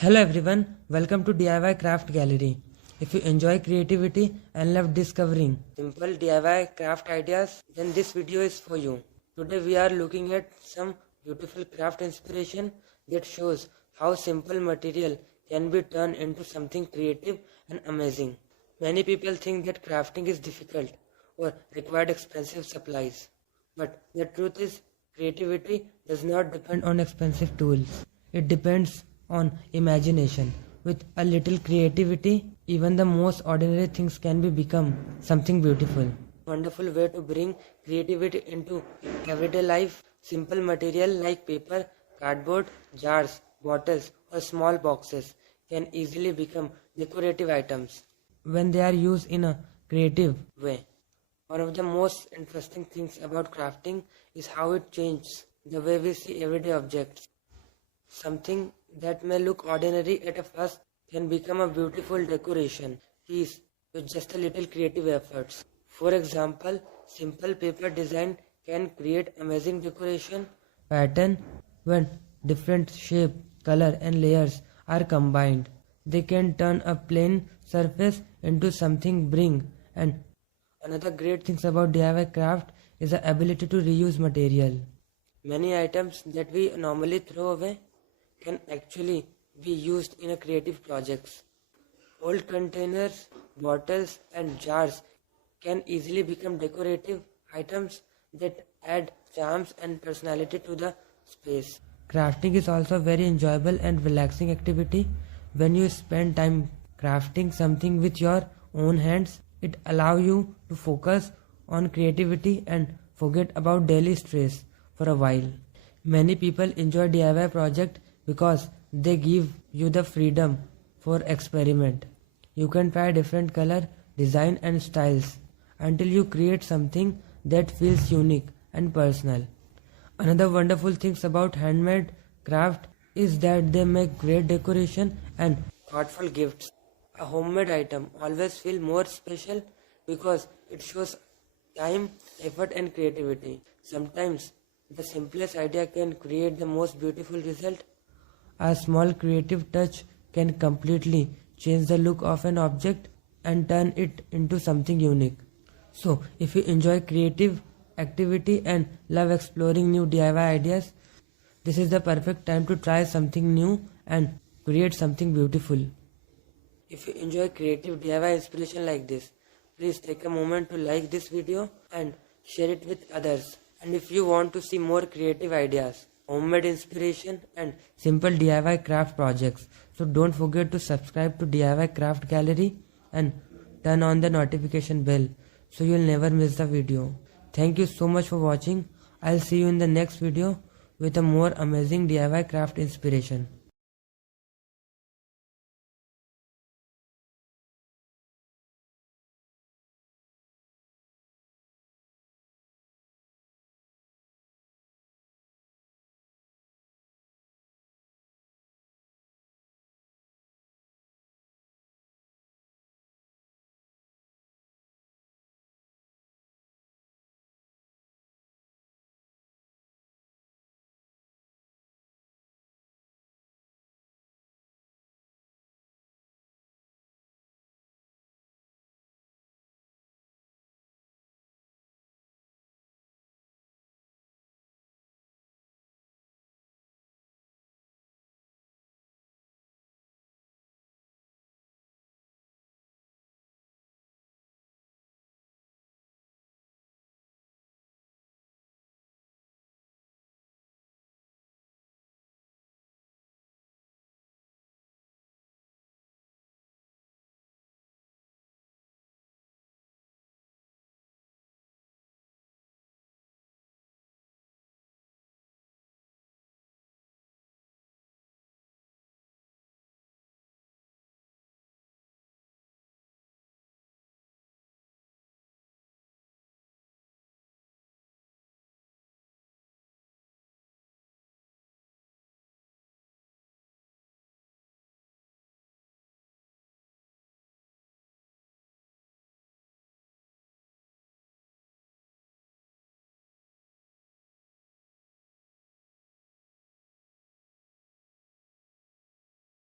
Hello everyone, welcome to DIY Craft Gallery. If you enjoy creativity and love discovering simple DIY craft ideas, then this video is for you. Today we are looking at some beautiful craft inspiration that shows how simple material can be turned into something creative and amazing. Many people think that crafting is difficult or required expensive supplies. But the truth is, creativity does not depend on expensive tools. It depends on imagination. With a little creativity, even the most ordinary things can become something beautiful. Wonderful way to bring creativity into everyday life. Simple material like paper, cardboard, jars, bottles, or small boxes can easily become decorative items when they are used in a creative way. One of the most interesting things about crafting is how it changes the way we see everyday objects. Something that may look ordinary at a first can become a beautiful decoration piece with just a little creative efforts. For example, simple paper design can create amazing decoration pattern when different shape, color and layers are combined. They can turn a plain surface into something bring. And another great thing about DIY craft is the ability to reuse material. Many items that we normally throw away can actually be used in a creative projects. Old containers, bottles and jars can easily become decorative items that add charms and personality to the space. Crafting is also a very enjoyable and relaxing activity. When you spend time crafting something with your own hands, it allows you to focus on creativity and forget about daily stress for a while. Many people enjoy DIY projects because they give you the freedom for experiment. You can try different color, design and styles until you create something that feels unique and personal. Another wonderful things about handmade craft is that they make great decoration and thoughtful gifts. A homemade item always feels more special because it shows time, effort and creativity. Sometimes the simplest idea can create the most beautiful result. A small creative touch can completely change the look of an object and turn it into something unique. So, if you enjoy creative activity and love exploring new DIY ideas, this is the perfect time to try something new and create something beautiful. If you enjoy creative DIY inspiration like this, please take a moment to like this video and share it with others. And if you want to see more creative ideas, homemade inspiration and simple DIY craft projects, so don't forget to subscribe to DIY Craft Gallery and turn on the notification bell so you'll never miss the video. Thank you so much for watching. I'll see you in the next video with a more amazing DIY craft inspiration.